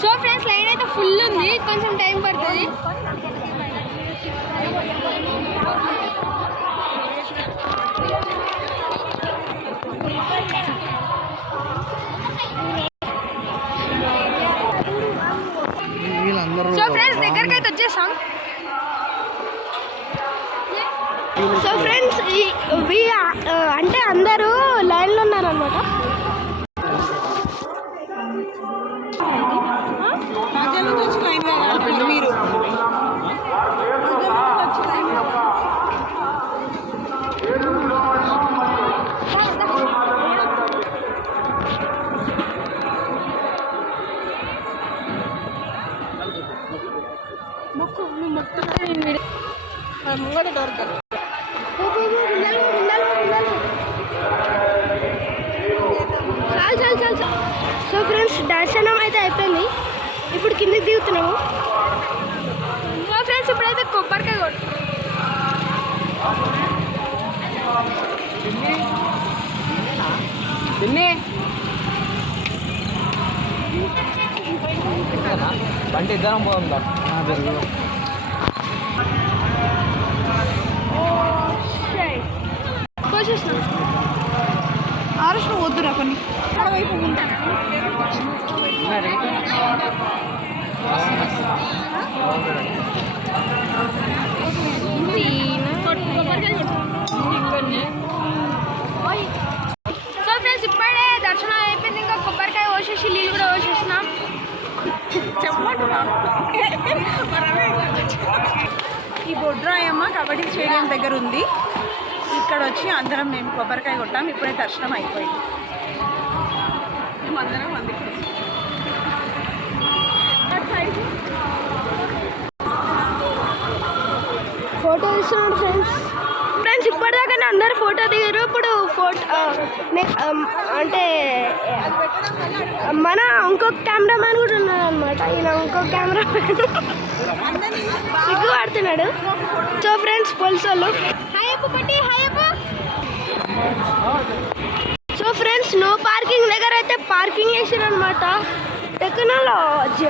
So friends line అయితే full ఉంది, కొంచెం టైం పడుతుంది. సో ఫ్రెండ్స్ దగ్గరికి అయితే వచ్చేసాం. సో ఫ్రెండ్స్ అంటే అందరూ లైన్లో ఉన్నారనమాట. మీరు మొక్కు ముంగట దొరకదు. సో ఫ్రెండ్స్ దర్శనం అయితే అయిపోయింది, ఇప్పుడు కిందకి దిగుతున్నాము. సో ఫ్రెండ్స్ ఇప్పుడైతే కొబ్బరికాయ కొడుతున్నాం. బండి ఇద్దరం పోదా కోసేసిన ఆరుష్ణ వద్దురా కొన్ని వైపు ఉంటాను. సో ఫ్రెండ్స్ ఇప్పుడే దర్శనం అయిపోయింది, ఇంకా కొబ్బరికాయ కోసేసి నీళ్ళు కూడా కోసేసినాం. ఈ బొడ్రాయమ్మ కబడ్డీ స్టేడియం దగ్గర ఉంది. ఇక్కడ వచ్చి అందరం మేము కొబ్బరికాయ కొట్టాం. ఇప్పుడే దర్శనం అయిపోయింది. మేమందరం అందుకు ఫోటో తీస్తున్నాడు ఫ్రెండ్స్. ఫ్రెండ్స్ ఇప్పటిదాకానే అందరు ఫోటో దిగారు. ఇప్పుడు అంటే మన ఇంకొక కెమెరామ్యాన్ కూడా ఉన్నాడు అనమాట. ఈయన ఇంకొక కెమెరామ్యాన్ సిగ్గు పడుతున్నాడు. సో ఫ్రెండ్స్ పోలీసు వాళ్ళు హాయప్ప పట్టి హాయప్ప. సో ఫ్రెండ్స్ నో పార్కింగ్ దగ్గర అయితే పార్కింగ్ చేసారు అనమాట. టెక్నాలజీ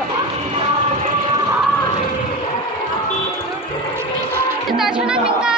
దర్శనం ఇంకా